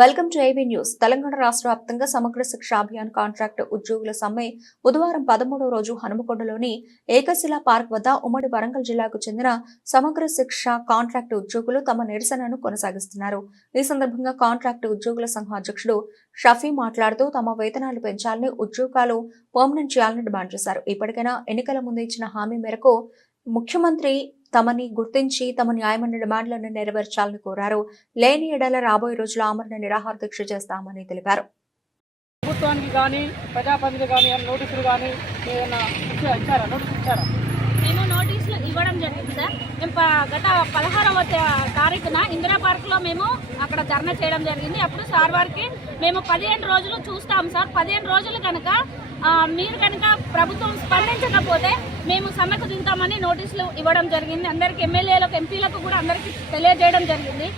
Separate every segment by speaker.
Speaker 1: Welcome to AB news. Telangana రాష్ట్ర వ్యాప్తంగా సమగ్ర శిక్ష అభియాన్ కాంట్రాక్ట్ ఉద్యోగుల సమ్మె బుధవారం పదమూడవ రోజు హనుమకొండలోని ఏకశిలా పార్క్ వద్ద ఉమ్మడి వరంగల్ జిల్లాకు చెందిన సమగ్ర శిక్ష కాంట్రాక్ట్ ఉద్యోగులు తమ నిరసనను కొనసాగిస్తున్నారు. ఈ సందర్భంగా కాంట్రాక్ట్ ఉద్యోగుల సంఘం అధ్యక్షుడు షఫీ మాట్లాడుతూ తమ వేతనాలు పెంచాలని ఉద్యోగాలు పర్మనెంట్ చేయాలని డిమాండ్ చేశారు. ఇప్పటికైనా ఎన్నికల ముందు ఇచ్చిన హామీ మేరకు ముఖ్యమంత్రి తమని గుర్తించి తమ న్యాయమైన డిమాండ్లను నెరవేర్చాలని కోరారు. లేని ఎడల రాబోయే రోజుల్లో ఆమరణ నిరాహార దీక్ష చేస్తామని తెలిపారు.
Speaker 2: ప్రభుత్వానికి కానీ ప్రజాప్రతినిధి కానీ నోటీసులు కానీ ఏమైనా ఇచ్చా- ఇచ్చారా? నోటీస్ ఇచ్చారా?
Speaker 3: మేము నోటీసులు ఇవ్వడం జరిగింది సార్. మేము గత పదహారవ తారీఖున ఇందిరా పార్క్లో మేము అక్కడ ధర్నా చేయడం జరిగింది. అప్పుడు సార్ వారికి మేము పదిహేను రోజులు చూస్తాం సార్. పదిహేను రోజులు కనుక మీరు కనుక ప్రభుత్వం స్పందించకపోతే మేము సమ్మెకు దిగుతామని నోటీసులు ఇవ్వడం జరిగింది. అందరికి ఎమ్మెల్యేలకు ఎంపీలకు కూడా అందరికీ తెలియజేయడం జరిగింది.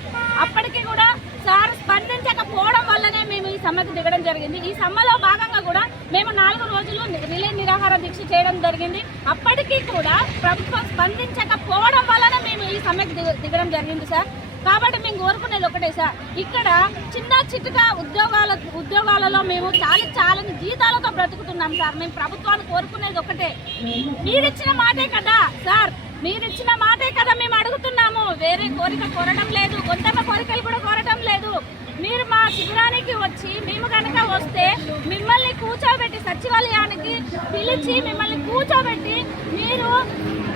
Speaker 3: అప్పటికి కూడా సార్ స్పందించకపోవడం వల్లనే మేము ఈ సమ్మెకు దిగడం జరిగింది. ఈ సమ్మెలో భాగంగా కూడా మేము నాలుగు రోజులు రిలే నిరాహార దీక్ష చేయడం జరిగింది. అప్పటికీ కూడా ప్రభుత్వం స్పందించకపోవడం వల్లనే మేము ఈ సమ్మెకు దిగడం జరిగింది సార్. కాబట్టి మేము కోరుకునేది ఒకటే సార్. ఇక్కడ చిన్న చిట్టుగా ఉద్యోగాల ఉద్యోగాలలో మేము చాలా చాలా జీతాలతో బ్రతుకుతున్నాం సార్. మేము ప్రభుత్వాన్ని కోరుకునేది ఒకటే. మీరిచ్చిన మాటే కదా సార్. మీరిచ్చిన మాటే కదా మేము అడుగుతున్నాము. వేరే కోరిక కోరడం లేదు. కొంతమ కోరికలు కూడా కోరడం లేదు. మీరు మా శిబిరానికి వచ్చి మేము కనుక వస్తే మిమ్మల్ని కూర్చోబెట్టి సచివాలయానికి పిలిచి మిమ్మల్ని కూర్చోబెట్టి మీరు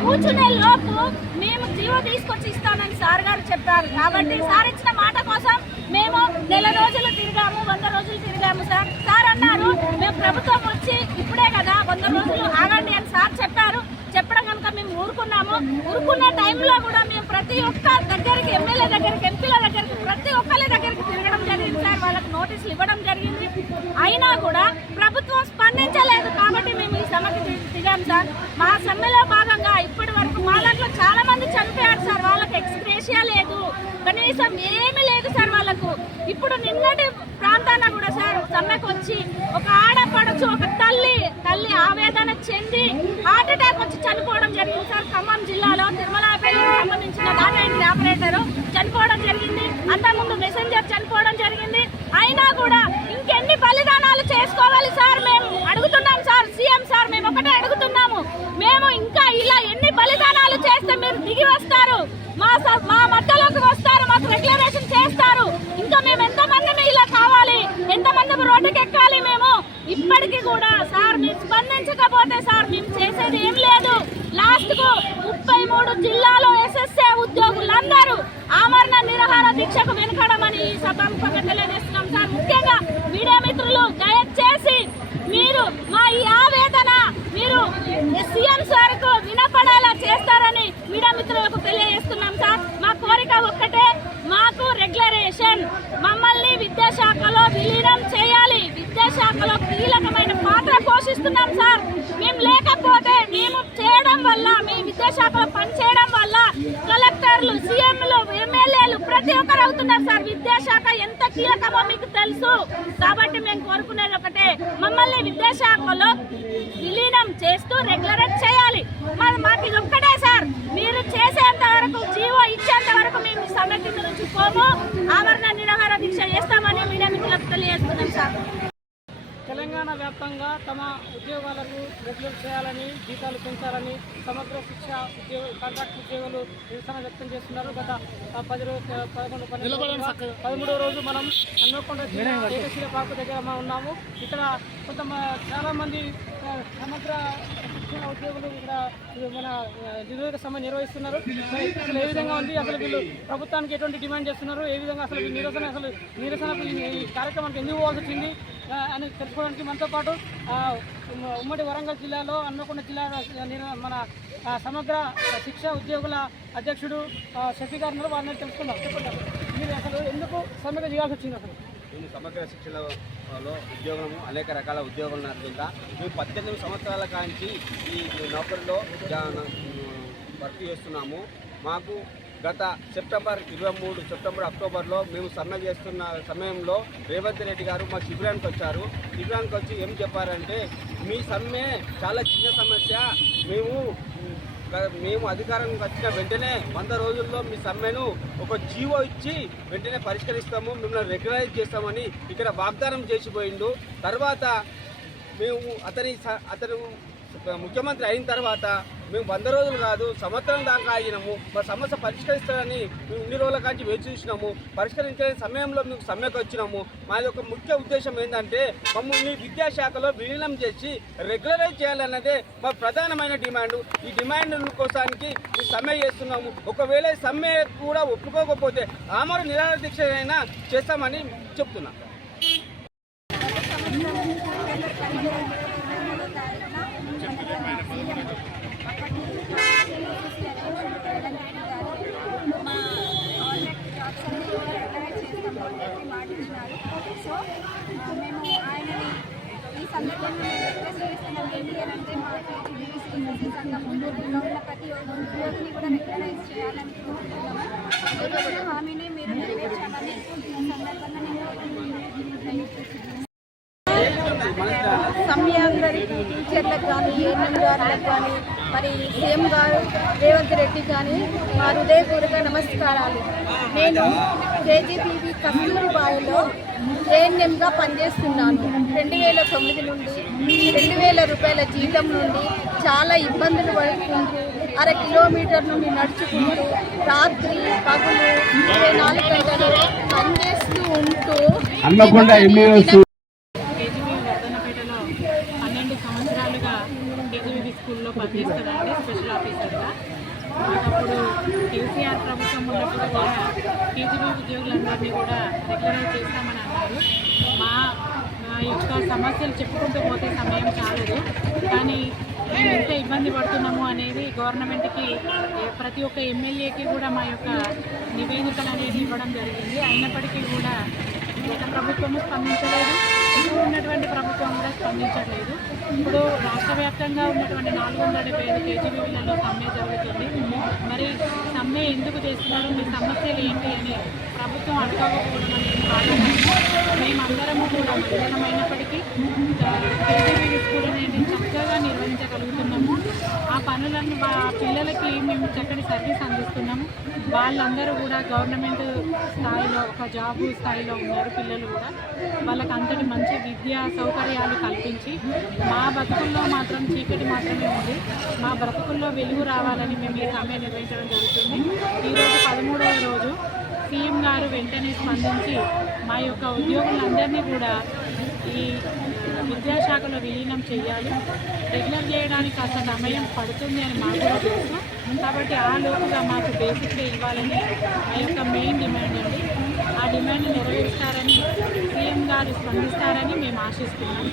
Speaker 3: కూర్చునే లోపు మేము జీవో తీసుకొచ్చి ఇస్తానని సార్ గారు చెప్పారు. కాబట్టి సార్ ఇచ్చిన మాట కోసం మేము నెల రోజులు తిరిగాము వంద రోజులు తిరిగాము సార్. సార్ అన్నారు మేము ప్రభుత్వం వచ్చి ఇప్పుడే కదా వంద రోజులు ఆగండి అని సార్ చెప్పారు. చెప్పడం కనుక మేము ఊరుకున్నాము. ఊరుకున్న టైంలో కూడా మేము ప్రతి ఒక్క దగ్గరికి ఎమ్మెల్యే దగ్గరికి ఎంపీల దగ్గరికి ప్రతి ఒక్కరి దగ్గరికి తిరగడం జరిగింది సార్. వాళ్ళకి నోటీసులు ఇవ్వడం జరిగింది. అయినా కూడా ప్రభుత్వం స్పందించలేదు కాబట్టి మేము ఈ సమ్మెకి దిగాం సార్. మా సమ్మెలో భాగంగా మా దాంట్లో చాలా మంది చనిపోయారు సార్. వాళ్ళకి ఎక్స్ప్రేషియా లేదు. కనీసం ఏమీ లేదు సార్ వాళ్ళకు. ఇప్పుడు నిన్నటి ప్రాంతాన కూడా సార్ సమ్మెకు వచ్చి ఒక ఆడపడచ్చు ఒక తల్లి తల్లి ఆవేదన చెంది హార్ట్ అటాక్ వచ్చి చనిపోవడం జరిగింది సార్. ఖమ్మం జిల్లాలో తిరుమలపల్లికి సంబంధించిన డాటా ఎంట్రీ ఆపరేటరు చనిపోవడం జరిగింది. అంతకుముందు మెసెంజర్ చనిపోవడం జరిగింది అయినా కూడా ఇంకెన్ని బలిదానాలు చేసుకోవాలి సార్ మేము అడుగుతున్నాం సార్ సీఎం సార్ మేము ఒకటే అడుగుతున్నాము మేము ఇంకా ఇలా ఎన్ని బలిదానాలు చేస్తే మీరు దిగి వస్తారు మా స- మధ్యలోకి వస్తారు మాకు రెగ్యులరేషన్ చేస్తారు. ఇంకా మేము ఎంతమంది ఇలా కావాలి? ఎంతమంది రోడ్డుకి ఎక్కాలి మేము? ఇప్పటికీ కూడా సార్ మీరు స్పందించకపోతే సార్ మేము చేసేది ఏం లేదు. లాస్ట్కు ముప్పై మూడు జిల్లాలో ఎస్ఎస్ఏ ఉద్యోగులందరూ ఆమరణ నిరహార దీక్షకు వెనకడమని ఈ సభాముఖంగా తెలియజేస్తున్నాం సార్. ముఖ్యంగా మీడియా మిత్రులు దయచేసి మీరు మా ఈ ఆవేదన మీరు సీఎం సార్ మిత్రులకు తెలియజేస్తున్నాం సార్. మా కోరిక ఒక్కటే మాకు రెగ్యులరేషన్. మమ్మల్ని విద్యాశాఖలో విలీనం చేయాలి. విద్యాశాఖలో కీలకమైన పాత్ర పోషిస్తున్నాం సార్. మేము లేకపోతే మేము చేయడం వల్ల మీ విద్యాశాఖలో పనిచేయడం వల్ల కలెక్టర్లు సీఎంలు ఎమ్మెల్యేలు ప్రతి ఒక్కరు అవుతున్నారు సార్. విద్యాశాఖ ఎంత కీలకమో మీకు తెలుసు. కాబట్టి మేము కోరుకునేది ఒకటే మమ్మల్ని విద్యాశాఖలో విలీనం చేస్తూ రెగ్యులరేట్ చేయాలి. మరి మాకు ఇది ఒక్కటే సార్. మీరు చేసేంత వరకు జీవో ఇచ్చేంత వరకు మేము ఈ సమ్మె నుంచి పోము ఆమరణ నిరాహార దీక్ష చేస్తామని మీడియా మిత్రులకు తెలియజేస్తున్నాం సార్.
Speaker 2: తెలంగాణ వ్యాప్తంగా తమ ఉద్యోగాలకు రెగ్యులర్ చేయాలని జీతాలు పెంచాలని సమగ్ర శిక్ష ఉద్యోగ కాంట్రాక్ట్ ఉద్యోగులు నిరసన వ్యక్తం చేస్తున్నారు. గత పది రోజు పదకొండు పదమూడవ రోజు మనం హన్మకొండ జిల్లా ఏకశిల పార్కు దగ్గర మనం ఉన్నాము. ఇక్కడ కొంత చాలా మంది ఆ, సమగ్ర శిక్షణ ఉద్యోగులు ఇక్కడ మన నిరోధక సమ్మె నిర్వహిస్తున్నారు. అసలు ఏ విధంగా ఉంది? అసలు వీళ్ళు ప్రభుత్వానికి ఎటువంటి డిమాండ్ చేస్తున్నారు? ఏ విధంగా అసలు నిరసన అసలు నిరసనకు ఈ కార్యక్రమానికి ఎందుకు పోవాల్సి వచ్చింది? అని తెలుసుకోవడానికి మనతో పాటు ఉమ్మడి వరంగల్ జిల్లాలో అన్నకొండ జిల్లాలో మన సమగ్ర శిక్ష ఉద్యోగుల అధ్యక్షుడు ఆ, షఫీ గారు ఉన్నారు. వారిని తెలుసుకుందాం. చెప్పండి. మీరు అసలు ఎందుకు సమ్మెగా చేయాల్సి వచ్చింది అసలు?
Speaker 4: నేను సమగ్ర శిక్షణలో ఉద్యోగము అనేక రకాల ఉద్యోగాలు నడుతుందా మేము పద్దెనిమిది సంవత్సరాల కాంచి ఈ నౌకరీలో వర్క్ చేస్తున్నాము. మాకు గత సెప్టెంబర్ ఇరవై మూడు సెప్టెంబర్ అక్టోబర్లో మేము సమ్మె చేస్తున్న సమయంలో రేవంత్ రెడ్డి గారు మా శిబిరానికి వచ్చారు. శిబిరానికి వచ్చి ఏం చెప్పారంటే మీ సమ్మె చాలా చిన్న సమస్య. మేము మేము అధికారానికి వచ్చిన వెంటనే వంద రోజుల్లో మీ సమ్మెను ఒక జీవో ఇచ్చి వెంటనే పరిష్కరిస్తాము. మిమ్మల్ని రెగ్యులైజ్ చేస్తామని ఇక్కడ వాగ్దానం చేసిపోయిండు. తర్వాత మేము అతని స- అతను ముఖ్యమంత్రి అయిన తర్వాత మేము వంద రోజులు కాదు సంవత్సరం దాకా ఆగినాము. మా సమస్య పరిష్కరిస్తారని మేము ఇన్ని రోజుల కాంచి వేచి చూసినాము. పరిష్కరించే సమయంలో మీకు సమ్మెకు వచ్చినాము. మా యొక్క ముఖ్య ఉద్దేశం ఏంటంటే మమ్మల్ని విద్యాశాఖలో విలీనం చేసి రెగ్యులరైజ్ చేయాలన్నదే మా ప్రధానమైన డిమాండ్. ఈ డిమాండ్ కోసానికి ఈ సమ్మె చేస్తున్నాము. ఒకవేళ సమ్మె కూడా ఒప్పుకోకపోతే ఆమర నిరాహార దీక్ష అయినా చేస్తామని చెప్తున్నాం
Speaker 5: మా కాంట్రాక్ట్ జాబ్స్ అన్ని కూడా రెగ్యులైజ్ చేస్తామని చెప్పి మాటిచ్చినారు సో ఆ, మేము ఆయనని ఈ సందర్భంగా రిక్వెస్ట్ చేస్తున్నాం ఉన్న ప్రతి ఉద్యోగిని కూడా చేయాలని కోరుకుంటున్నాము హామీని మీరు నెరవేర్చాలని సందర్భంగా నేను
Speaker 6: సమయాందరికి టీచర్లకు కానీ ఏఎన్ఎం గారులకు కానీ మరి సీఎం గారు రేవంత్ రెడ్డి కానీ మా హృదయపూర్వక నమస్కారాలు. నేను కేజీబీబీ కస్తూరిబాయిలో ఏఎన్ఎంగా పనిచేస్తున్నాను. రెండు వేల తొమ్మిది నుండి రెండు వేల రూపాయల జీతం నుండి చాలా ఇబ్బందులు పడుకుంటూ అర కిలోమీటర్ నుండి నడుచుకుంటూ రాత్రి పగులు ఇరవై నాలుగు గంటలు పనిచేస్తూ ఉంటూ
Speaker 7: వర్ధనపేటలో పన్నెండు సంవత్సరాలుగా కేజీబీ స్కూల్లో పనిచేస్తానండి స్పెషల్ ఆఫీసర్గా. అప్పుడు కేసీఆర్ ప్రభుత్వం ఉన్నప్పుడు కూడా కేజీబీ ఉద్యోగులందరినీ కూడా రెగ్యులరైజ్ చేస్తామని అన్నారు. మా మా యొక్క సమస్యలు చెప్పుకుంటూ పోతే సమయం చాలదు. కానీ మేము ఎంత ఇబ్బంది పడుతున్నాము అనేది గవర్నమెంట్కి ప్రతి ఒక్క ఎమ్మెల్యేకి కూడా మా యొక్క నివేదికలు అనేది ఇవ్వడం జరిగింది. అయినప్పటికీ కూడా గత ప్రభుత్వము స్పందించలేదు. ఇప్పుడు ఉన్నటువంటి ప్రభుత్వం కూడా స్పందించట్లేదు. ఇప్పుడు రాష్ట్ర వ్యాప్తంగా ఉన్నటువంటి నాలుగు వందల డెబ్బై ఐదు కేజీబీలలో సమ్మె జరుగుతుంది. మరి సమ్మె ఎందుకు చేస్తున్నారు? మీ సమస్యలు ఏంటి అని ప్రభుత్వం అడగకపోవడం అనేది మేమందరము కూడా మహిళలమైనప్పటికీ కేజీబీ స్కూల్ అనేది చక్కగా నిర్వహించగలుగుతున్నాము ఆ పనులను మా పిల్లలకి మేము చక్కటి సర్వీస్ అందిస్తున్నాము. వాళ్ళందరూ కూడా గవర్నమెంట్ స్థాయిలో ఒక జాబు స్థాయిలో ఉన్నారు పిల్లలు కూడా. వాళ్ళకి అంతటి మంచి విద్యా సౌకర్యాలు కల్పించి మా బ్రతుకుల్లో మాత్రం చీకటి మాత్రమే ఉంది. మా బ్రతుకుల్లో వెలుగు రావాలని మేము ఈ సమ్మె నిర్వహించడం జరుగుతుంది. ఈరోజు పదమూడవ రోజు సీఎం గారు వెంటనే స్పందించి మా యొక్క ఉద్యోగులందరినీ కూడా ఈ విద్యాశాఖలో విలీనం చేయాలి. రెగ్యులర్ చేయడానికి కాస్త సమయం పడుతుంది అని మాకు కూడా తెలుసు. కాబట్టి ఆ లోపుగా మాకు బేసిక్గా ఇవ్వాలని మా యొక్క మెయిన్ డిమాండ్ అండి ఆ డిమాండ్ నెరవేరుస్తారని సీఎం గారు స్పందిస్తారని మేము ఆశిస్తున్నాం.